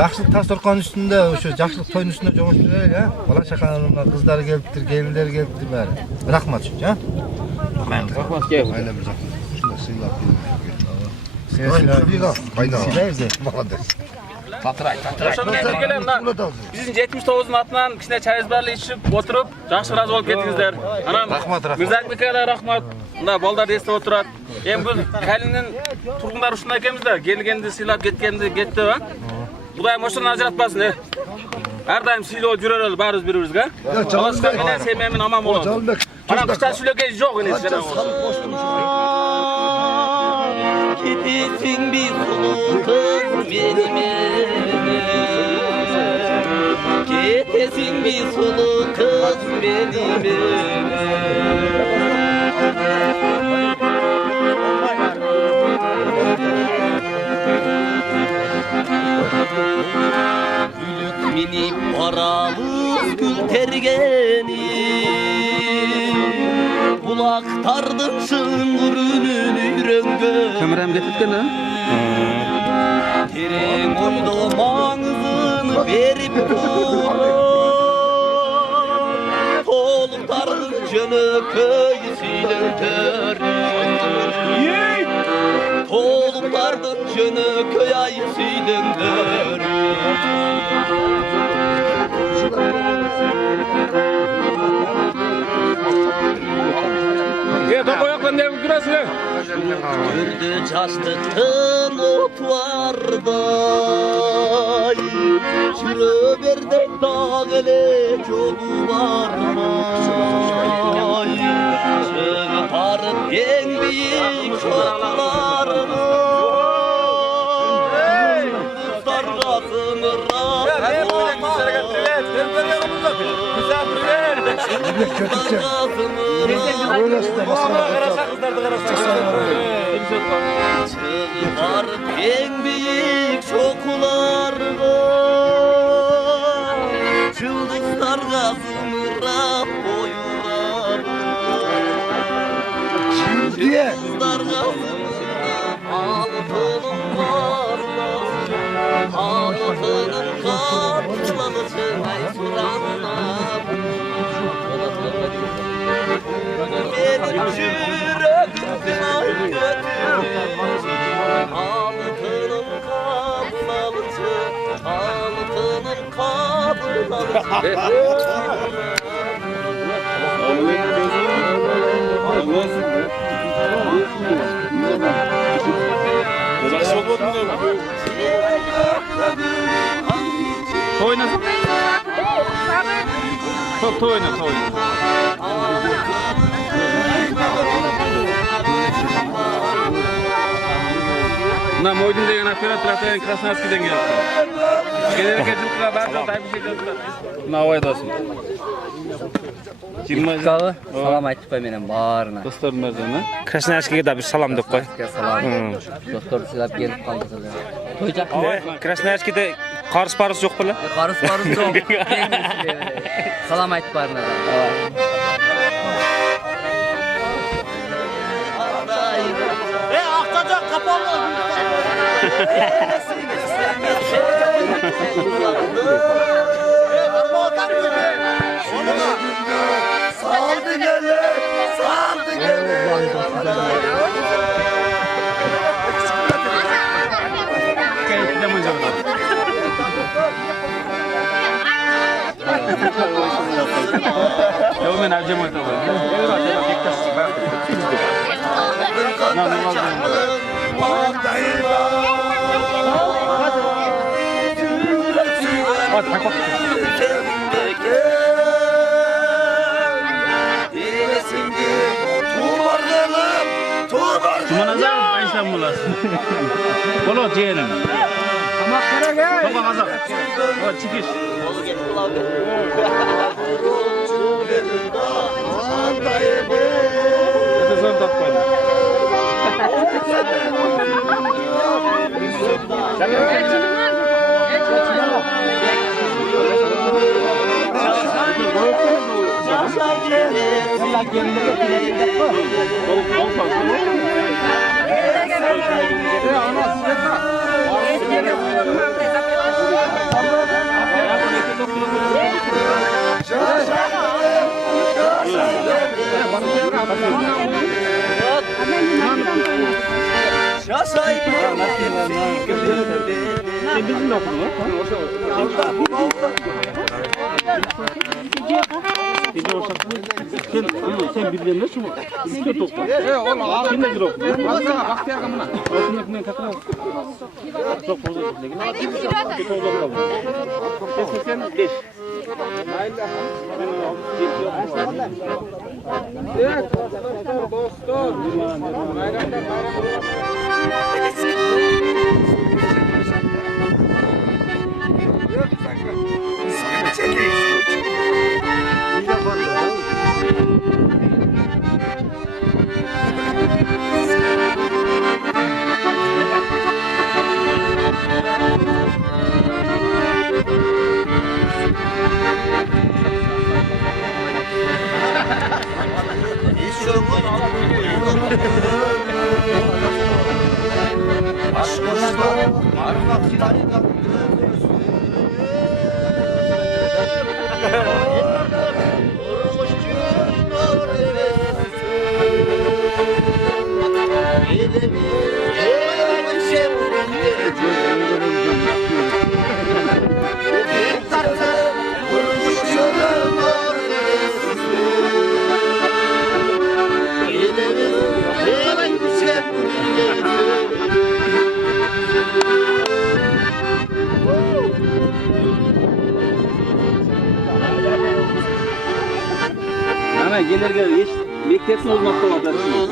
Жақшылық тас торқан үстінде, жақшылық тойын үстінде жоғып жүрер, ja? Бала шақанымға қыздары келіптір, келіндер келіптір бәрі. Рахмат үшін, ja? Рахмат кеп. Айна бір жақын. Шында сыйлап келіп. Сыйлайыз де. Молодец. Татырай. Біздің 79-ның атынан кішіне чайызбарлы ішіп, отырып, жақсы разы болып кеттіңіздер. Рахмат. Мырзакбекеге рахмат. Мына балдар естіп отырады. Енді бұл кәлінің тұрғындар үшін екенбіздер. Келгенді сыйлап, кеткенді кетті, ба? Құдайым осыны ажыратпасын, әрдайым сыйлы болып жүрер барыз бірімізге. Баласқа менен семьямен аман болады. Анам қыстан сөйлеген жоқ емес Кетесің бір сұлу қыз менімен, кетесің бір сұлу қыз менімен. Gülük minip aralız gül tergeni, Bulaqtardın şıngırının üyrengeni. Kameram getirtken ha? Tereң oyda mаңызын berip durur, Toluqtardın jönököy süylöntör. Toluqtardın jönököy ay süylöntör. Gördü çaştıktın otvarday, Şüröberdek dağıle çoğu varmay. Çıqarıp en büyük şoklarını, Sargasını Çıqarıp en büyük şokularını, Çıldızlarga zımırap koyuram. Çıldızlarga zımırap altınım varlasın, altınım kaplasın ay suranlar. Benim yüreğimden ay götürür, altınım kablalısı, altınım Toyna. Toyna. Мына мойдың деген оператор атайын Красноярскіден келді. Gelirken жылқыға бардық, әбішек жазды. Мына ойдасың. Калы салам айтып қой менен баарына. Достордун бәріне. Красноярскийге да bir salam деп қой. Салам. Досторду сыйлап келип калдык эле. Той жакын. Красноярскийде қарыз парыз жоқ беле? Карыс жок. Салам айтып баарына. Ақтажақ қапалы. Saldı gelir, saldı Мен әбжем айтып Tumanazarov Ayşem bulasın. Bolo ciğerim. Tamam kerege. Topa kazak. O çıkış. Son tatmayın. Sen birilerine şu mu? Üstüne topla. Şimdi bir okul. Baktı ya kamına. Orasının ekmeğini takma. Çok fazla tutmayın. Kötü olur da. Sen 5. Evet dostlar. Ana gelirge hiç mektepni olmakta olacaksınız.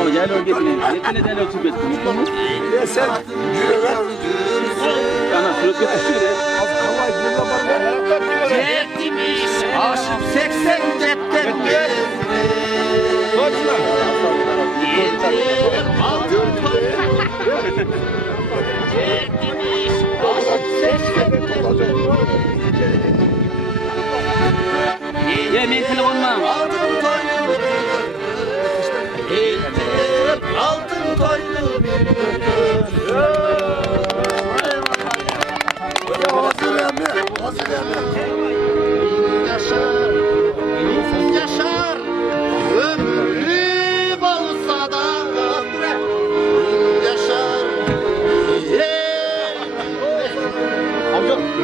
Ama gel o getirin. Yetine de oturup geçsin. Sen Ana sürekli düşüyor. Cetmiş aşık 80 cetten Koçlar altın Cetmiş aşık 80 Ya men telefonma. Altın toylu altın toylu Hazır yaşar ömrüm olsa da yaşar amca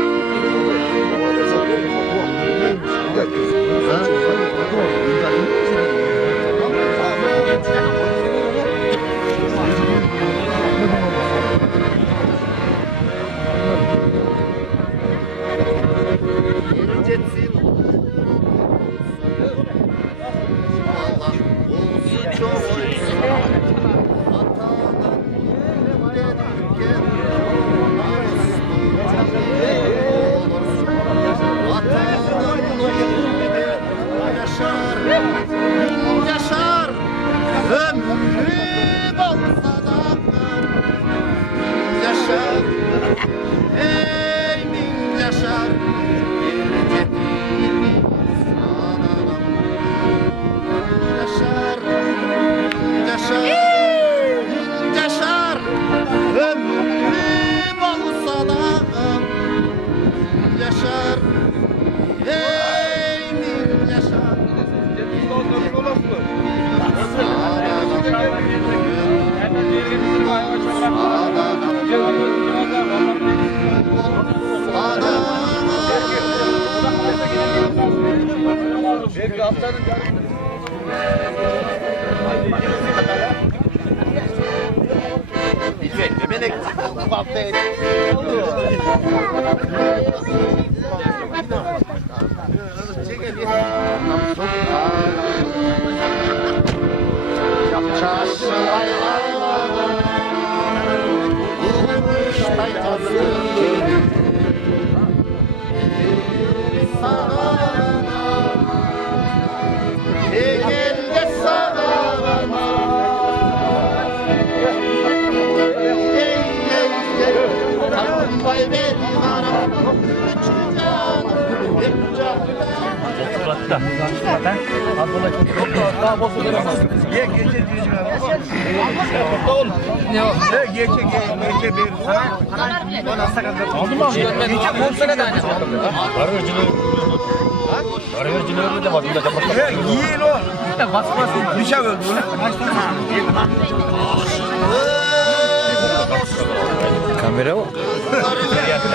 Kamera o.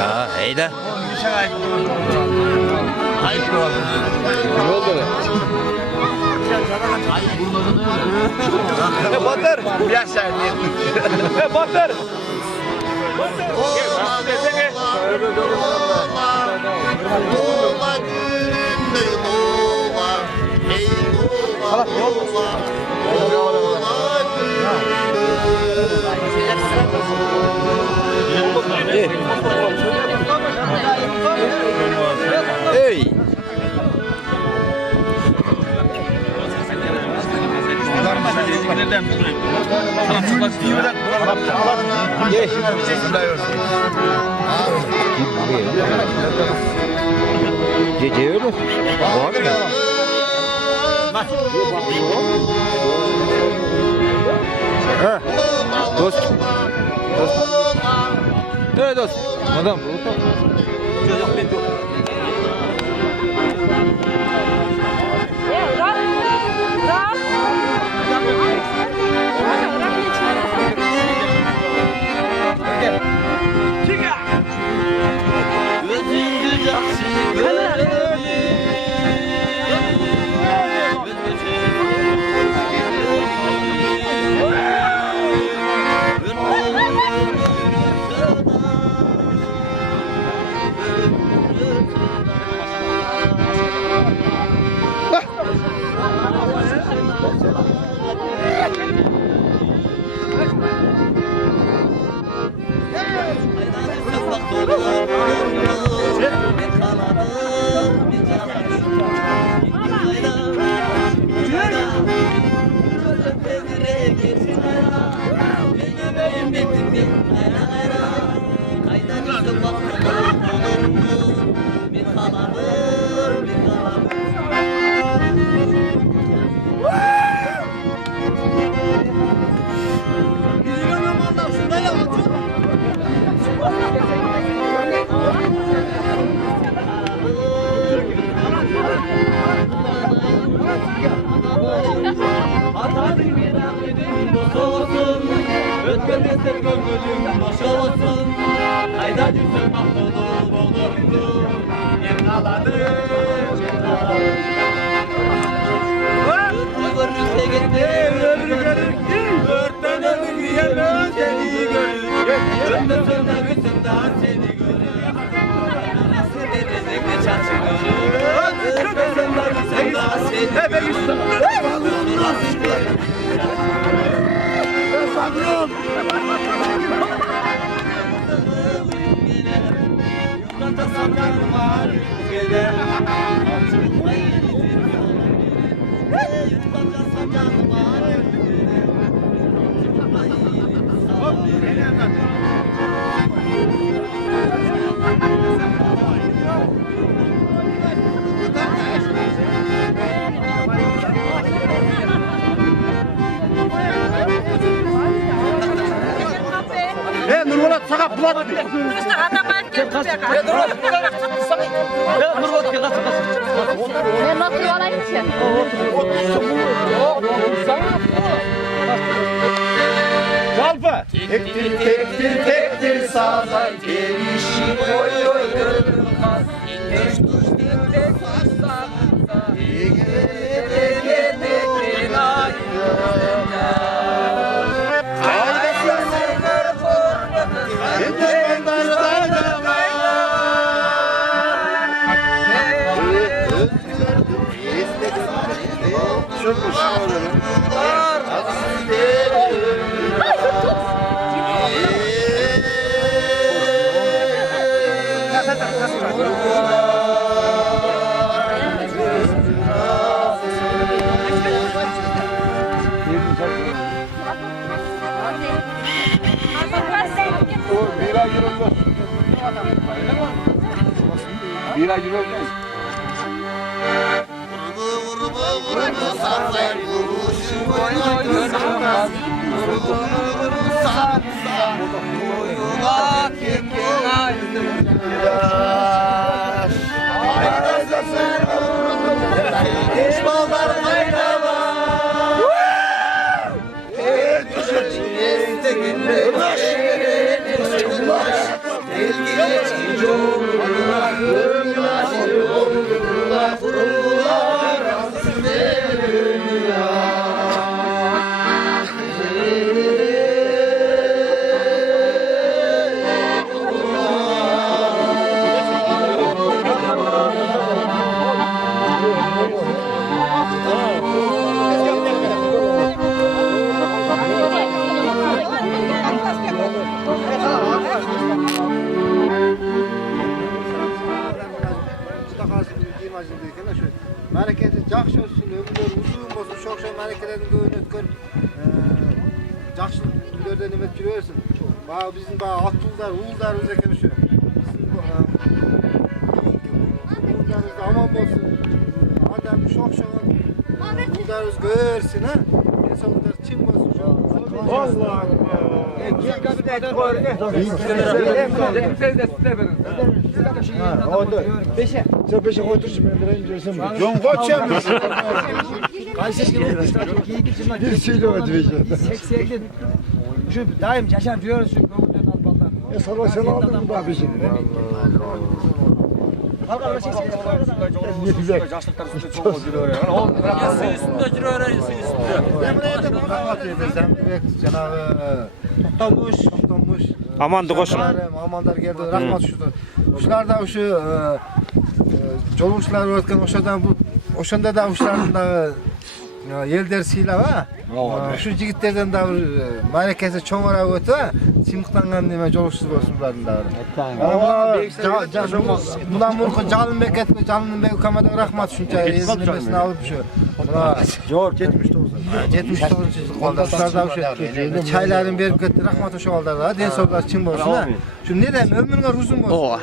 Ya heyda. Hey. Gece mi? Var mı? Ha. Dost. Evet dost. Madam. Nurbolat sağa bulat. Ben nasıl alayım ki? Kalfa. Tektir sağdan gelişi oy oy durmaz. İndir tuş dinde saçsa. İyi Memleketi жақсы olsun, ömürler uzun olsun, şokşa memleketlerin köyünü ötkörüp жақсы үйлерден emet жүрüyorsun. Bizim atlılar, uğullarımız eken şu. Bizim uğullarımız da aman olsun. Adam şokşa uğullarımız görsün ha. En sonunda çim olsun şu. Allah Beşe otursun ben bir önce John Koç'um. Bir söyle o diye. 80 şu daim yaşam diyoruz şu kömürden albaldan. Sabah sen aldın mı daha bir şey? Yaşlıklar üstünde çok oluyor. Su üstünde duruyor, su üstünde. Cenabı Toktamış. Amandı koşun. Amandar geldi, rahmat şudur. Uşlar da şu joluşlar ötken oşanda da uşların da yelder sıyla va. Şu jigitlerden da marekesi çoğara ötü va. Simiktangan neme joluşsuz bolsunlar da. Bundan murku Jalın Beket ve Jalın Bek kamada rahmat şuncha ezilmesini alıp şu. Jor 79. 79 koldaşlar da şu çayların berip ketdi rahmat şu aldarlar. Den sorlar çim bolsun ha. Şu neden ömrüňe uzun bolsun.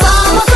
Sağ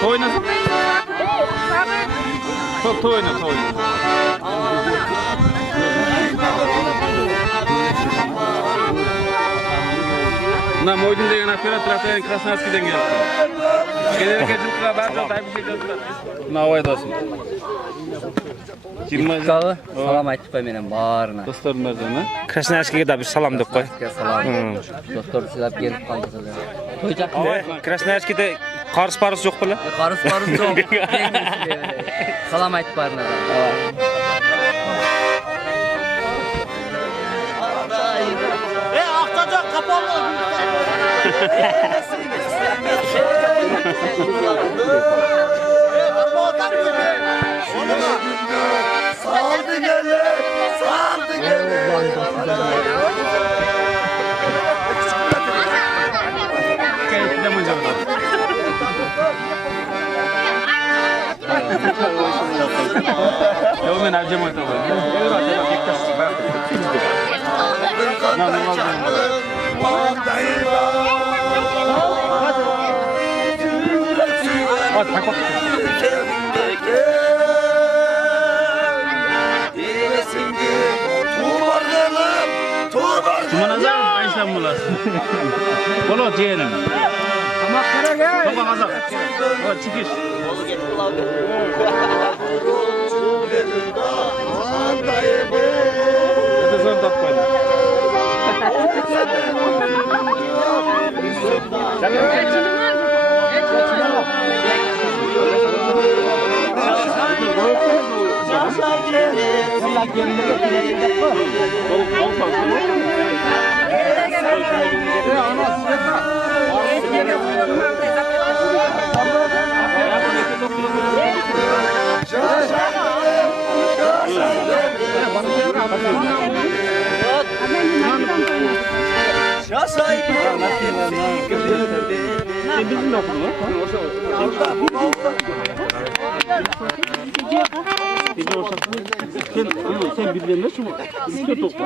To'yna. To'yna. Na Moydin degan operator atagan Krasnoyarskiydan kelibdi. Kelerga жылқыға barcha tabiiy жазdılar. Navoiydasin. Kalı salam aytып қой менен баарына. Dostlarım barjana. Krasnoyarskiyga да bir salam deb qo'y. Salam. Dostlar silab kelip қалды. Той жақын. Krasnoyarskiyda qarz parız yo'q bilan. Qarız жоқ. Salam aytып барына. Aqtaca kapalı. Saldı gelir. Yo men avjam aytaman. Tumanazam aysan bo'lasiz. Qo'lo teyelim. Ama kerek ey. To'g'ri qazaq. O chiqish. Zon topmaydi. Sen bildiğin ne şu mu? Üstü topla.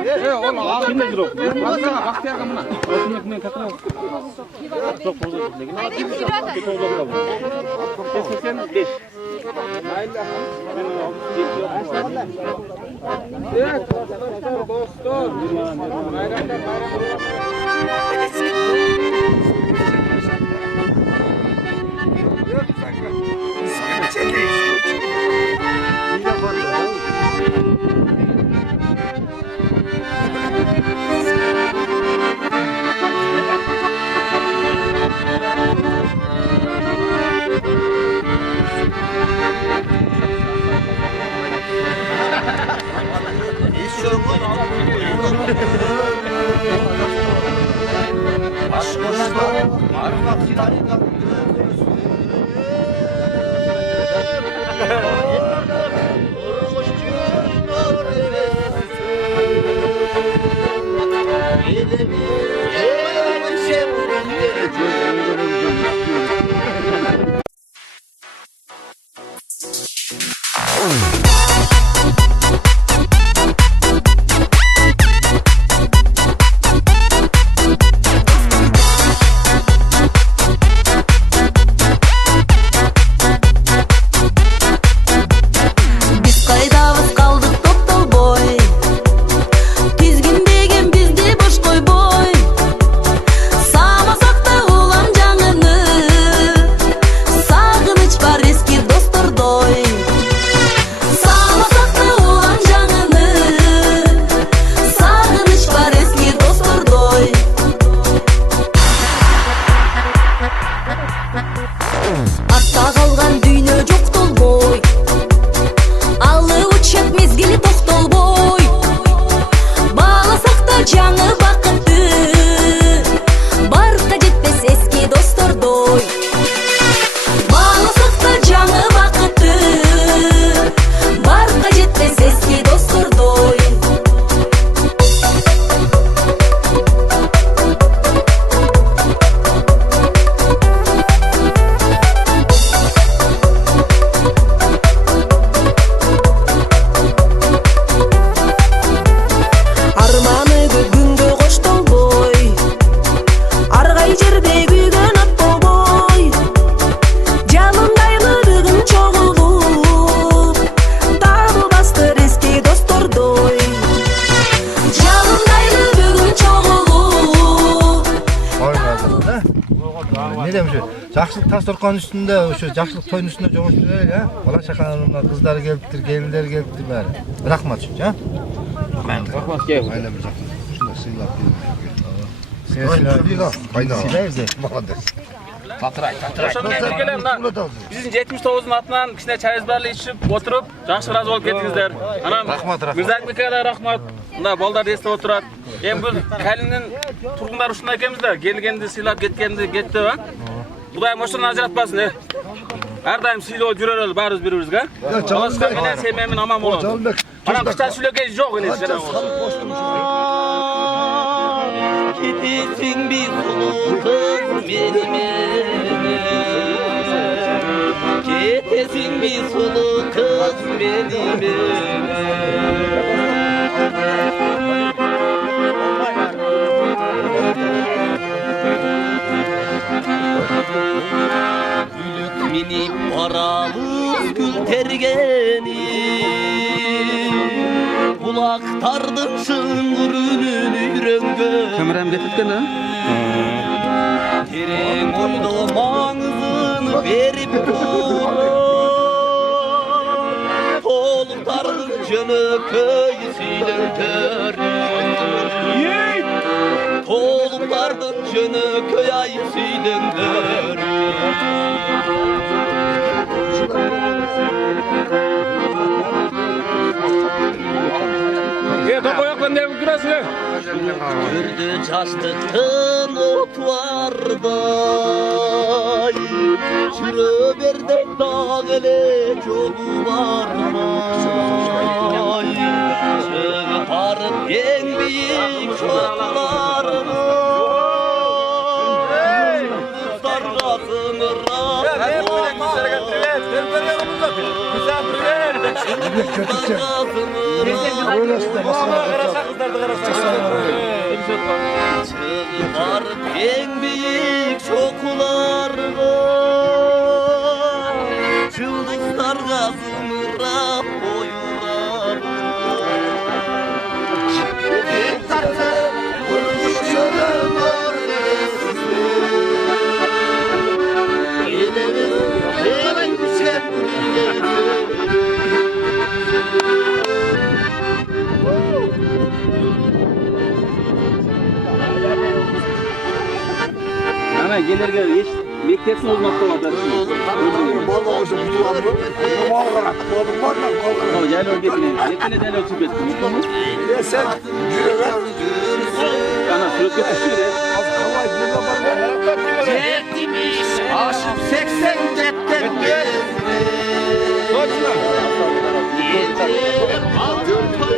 Kim de girok? Baktı ya kamına. Osman ne katına? Çok fazla. Sen 5. Ne demiş şu? Жақшылық тас торқанın üstünde, şu жақшылық toyun üstünde жоғыштырайық, ha? Bala şakanımla kızları geliptir, gelinleri geliptir bari. Rahmat şu, ha? Rahmat gel. Aynen bir zakın. Şuna sıyla. Silayız da. Bizim 79'un atından kişine çayızbarlı içip oturup жақсы razı olup kettіңіздер. Anam Mirza Akbek'e rahmat. Mına balдар естіп отырат. Hem biz Kalinin turgunlar uşunda ekemiz de gelgendi silap ketkendi ketті ba. Құдайым ошодан ажыратпасын. Әрдайым сыйлап жүрер барыбыз бір-бірімізге. Алашқа менен семьямен аман болот. Анам кычан сүйлөкөй жок энес жана. Ketesin bir kulu kız menime. Ketesin bir sulu kız menime. Gülük minip paralız gül tergeni. Kulaktardım şıngırının üyrengeni. Kameram getirtken ha? Tereң oydu mаңызын беріп тұрып Толықтардың жөнөкөй сүйдіңдер Толықтардың жөнөкөй ай сүйдіңдер Тоқояқтан не жүресің? Gördü жаштықтың отуардай Жүрө бердек дақ эле жолу бармай Шығарып ең бейік шоқларына Жұлдыздарға сыңырап Çıkarıp en büyük şokularına Yıldızlarga zımırap koyular Ana gelirge hiç mektepsin olmakta olmadı. Ama gel o getirin. Yetine del ölçüp ettim. Sen yürü. Ana sürekli düşüyor ya. Cetmiş aşıp 80 cetten Yedim altın toy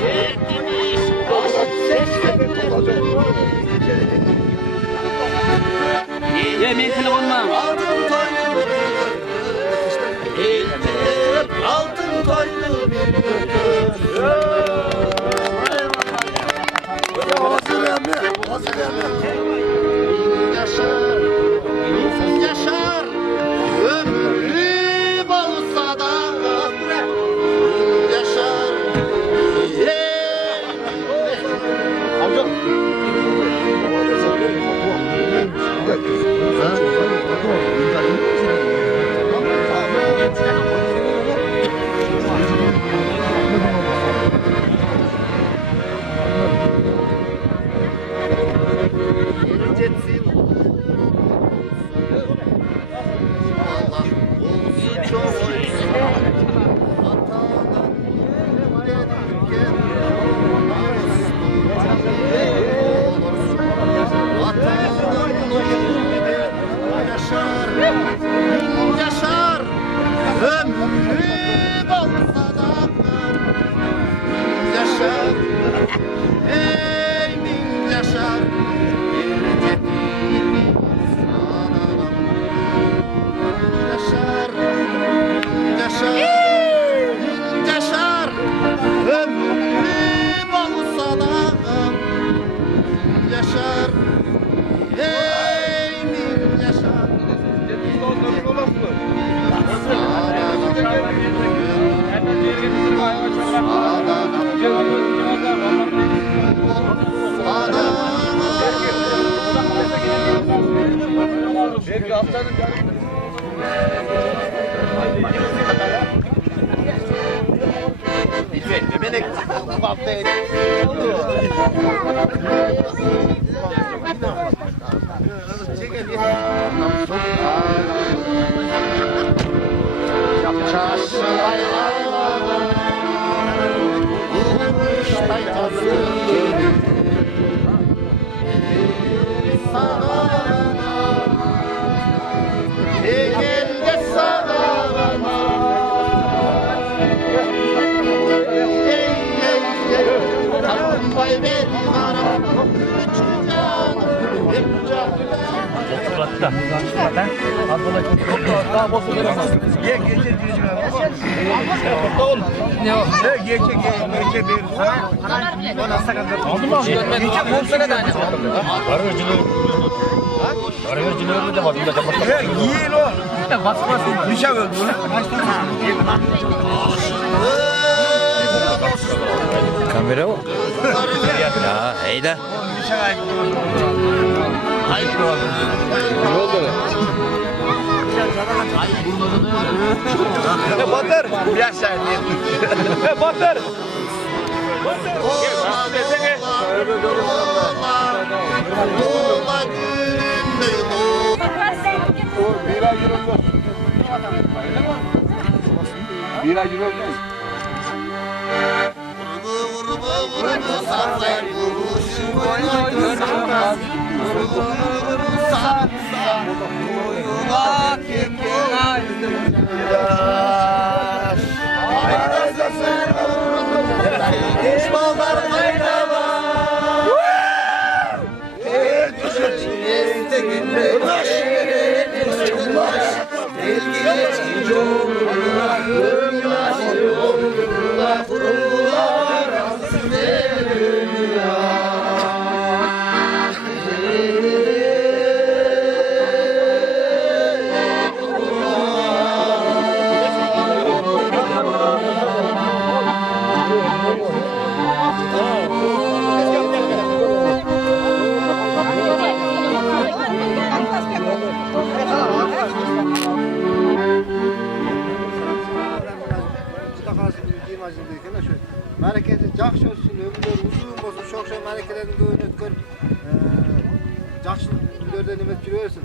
Cetmiş aşıp 80 Yemin telefonla. Altın toylu Yedim altın toylu Yaşar, yaşar, ömrüm olsa da yaşar. Amca. Yaşar, ömrüm olsa da yaşar, ey min yaşar, yaşar, yaşar, yaşar, ömrüm olsa da yaşar, ey min yaşar. Adama Kamera o. Ya eyda. Batır. Yaşa. Batır. Bira yürüyor. Hareketi жақсы olsun, ömürler uzun olsun, çok hareketlerin köyünü ötkörüp жақсы үйлерден emet жүрüyorsun.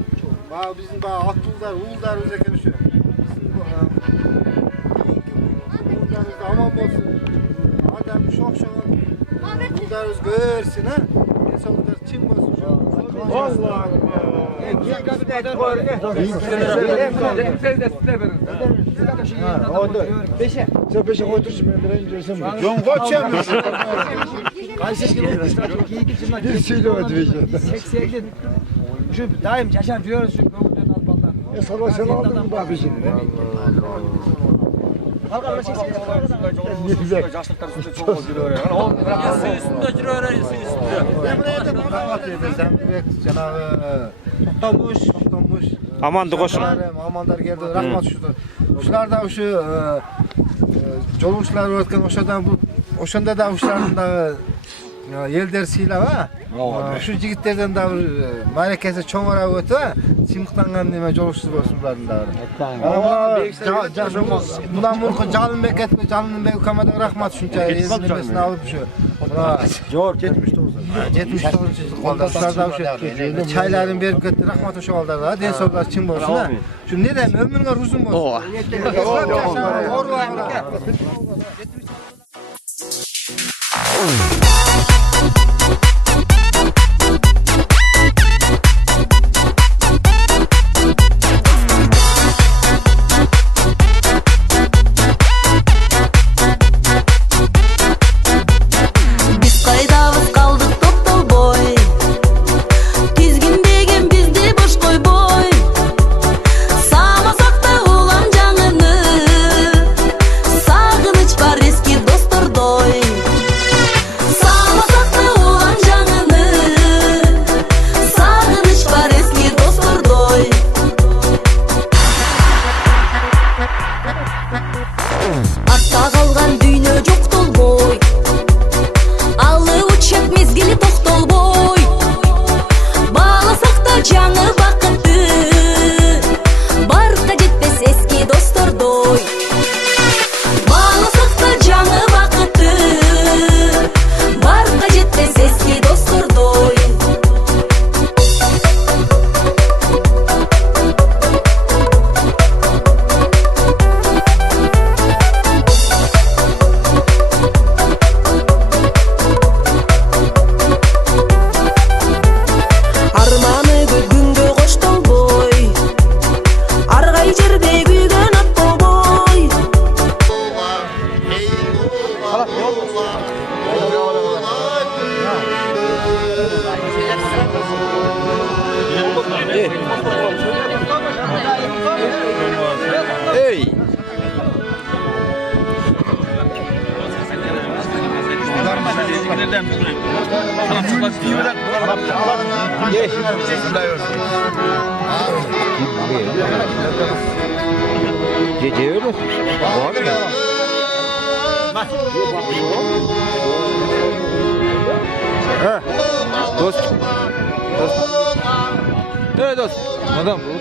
Bizim atıllar, uğullarımız eken şu. Bizim uğullarımız da aman olsun. Adam çok uğullarımız görsün ha. İnsanlar çim olsun şu. Allah. Sen peşe koytursun ben dirayım diyorsun. John Koç'um. Kaysız gibi Bir silo ödeyeceğim. seksiyeli. Şu daim yaşar diyoruz şu gömülden albaldan. Sabah sen aldın mı bak işini? Yaşlıklar üstünde çok oturuyor. Su üstünde duruyor, su üstünde. Rahmat eylesin. Cenab-ı Toktamış. Amandı koşun. Amandar geldi. Rahmat şudur. Uşlar da şu joluşlar ötken oşanda da uşların da yel dersiyle ha. Şu jigitlerden da marekesi çoğara ötü ha. Çimiktangan neme joluşsuz olsunların da. Bulan murku calın beketme, calının bek kamada rahmat şunca ezilmesini alıp şu. Jor 79. 79. Uşlarda şu çayların berip gitti rahmat o şovallarda. Den sorular çim bolsun ha. Şu ne dem ömrüne uzun bolsun. Sağmasakta Ey. Gece öyle. Var mı? Ha. Dost. Evet dost. Adam bu.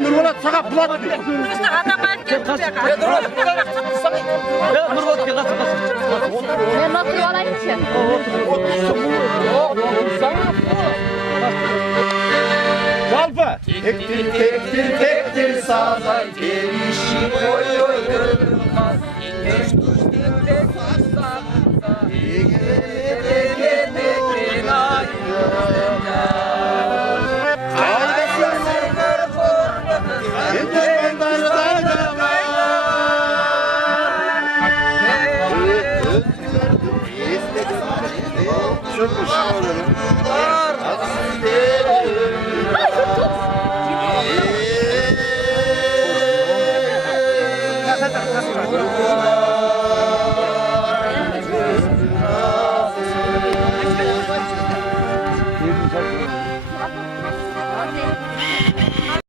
Nurbolat sağa bulat. Ben motor alayım ki. Kalfa. Tektir sağdan gelişi oy oy görünmez. Eş düştük de saçsan. Ege tekin ayrılınca. Çok